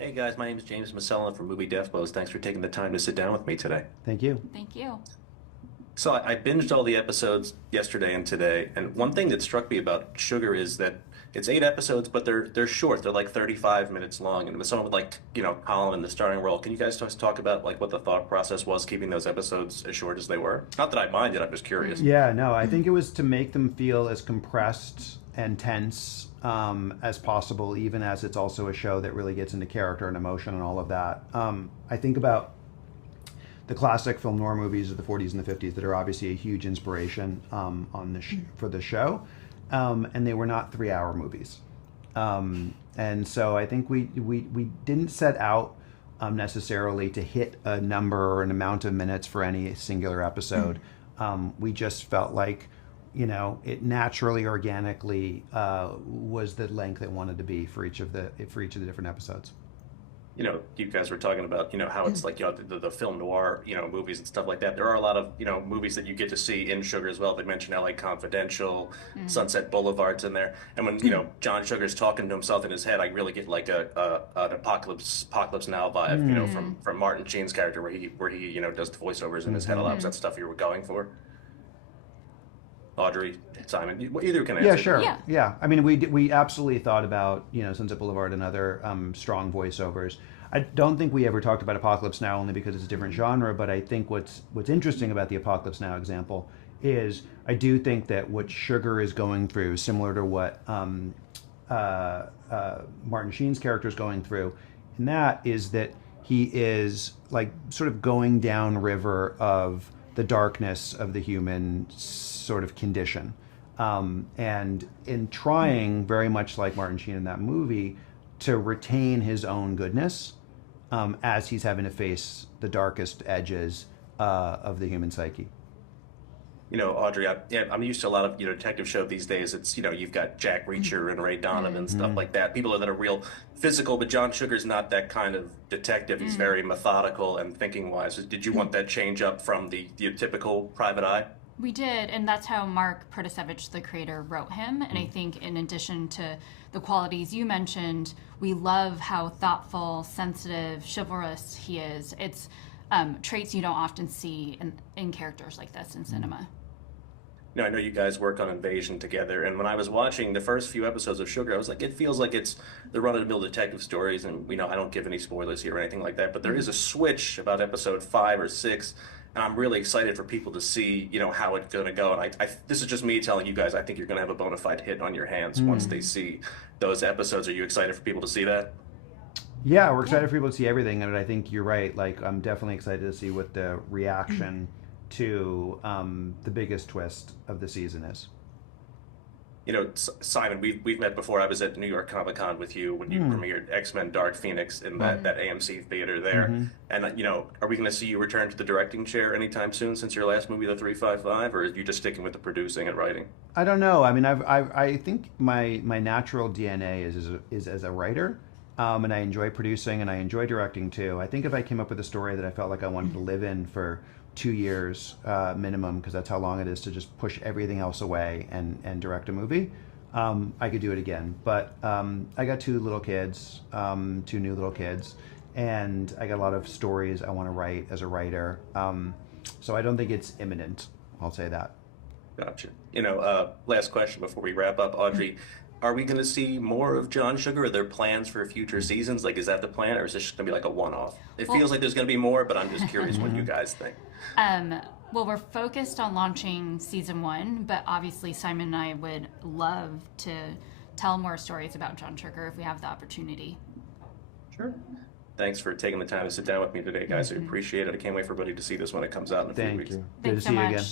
Hey guys, my name is James Masella from MovieDeathblows. Thanks for taking the time to sit down with me today. Thank you. Thank you. So I binged all the episodes yesterday and today, and one thing that struck me about Sugar is that it's 8 episodes, but they're short. They're like 35 minutes long. And with someone with like, Colin in the starring role, can you guys just talk about like what the thought process was keeping those episodes as short as they were? Not that I minded, I'm just curious. Yeah, no, I think it was to make them feel as compressed and tense as possible, even as it's also a show that really gets into character and emotion and all of that. I think about the classic film noir movies of the 40s and the 50s that are obviously a huge inspiration for the show, and they were not 3-hour movies. And so I think we didn't set out necessarily to hit a number or an amount of minutes for any singular episode. We just felt like, it naturally, organically was the length it wanted to be for each of the different episodes. You guys were talking about, how it's like, the film noir, movies and stuff like that. There are a lot of, movies that you get to see in Sugar as well. They mention LA Confidential, Sunset Boulevard's in there. And when, John Sugar's talking to himself in his head, I really get like an Apocalypse Now vibe, from Martin Sheen's character where he does the voiceovers in his head a lot. Was that stuff you were going for? Audrey, Simon, either can answer. Yeah, sure. Yeah. Yeah. I mean, we absolutely thought about, Sunset Boulevard and other strong voiceovers. I don't think we ever talked about Apocalypse Now only because it's a different genre, but I think what's interesting about the Apocalypse Now example is I do think that what Sugar is going through, similar to what Martin Sheen's character is going through, and that is that he is like sort of going down river of the darkness of the human sort of condition. And in trying, very much like Martin Sheen in that movie, to retain his own goodness as he's having to face the darkest edges of the human psyche. Audrey, I'm used to a lot of, detective show these days. It's, you've got Jack Reacher and Ray Donovan and stuff like that. People that are real physical, but John Sugar's not that kind of detective. He's very methodical and thinking wise. Did you want that change up from the typical Private Eye? We did, and that's how Mark Protasiewicz, the creator, wrote him. And I think in addition to the qualities you mentioned, we love how thoughtful, sensitive, chivalrous he is. It's traits you don't often see in characters like this in cinema. I know you guys work on Invasion together, and when I was watching the first few episodes of Sugar, I was like, it feels like it's the run-of-the-mill detective stories, and I don't give any spoilers here or anything like that, but there is a switch about episode 5 or 6, and I'm really excited for people to see, how it's going to go, and this is just me telling you guys, I think you're going to have a bona fide hit on your hands once they see those episodes. Are you excited for people to see that? Yeah, we're excited for people to see everything, and I think you're right. Like, I'm definitely excited to see what the reaction to the biggest twist of the season is. Simon, we've met before. I was at New York Comic Con with you when you premiered X-Men Dark Phoenix in that AMC theater there. And, are we going to see you return to the directing chair anytime soon since your last movie, The 355, or are you just sticking with the producing and writing? I don't know. I mean, I think my natural DNA is as a writer. And I enjoy producing and I enjoy directing too. I think if I came up with a story that I felt like I wanted to live in for 2 years minimum, because that's how long it is to just push everything else away and direct a movie, I could do it again. But I got 2 little kids, 2 new little kids, and I got a lot of stories I want to write as a writer. So I don't think it's imminent. I'll say that. Gotcha. Last question before we wrap up, Audrey. Are we going to see more of John Sugar? Are there plans for future seasons? Like, is that the plan, or is this just going to be like a one-off? It feels like there's going to be more, but I'm just curious what you guys think. Well, we're focused on launching season 1, but obviously Simon and I would love to tell more stories about John Sugar if we have the opportunity. Sure. Thanks for taking the time to sit down with me today, guys. I appreciate it. I can't wait for everybody to see this when it comes out in a few weeks. Thank you. Good to Thanks see so you much. again.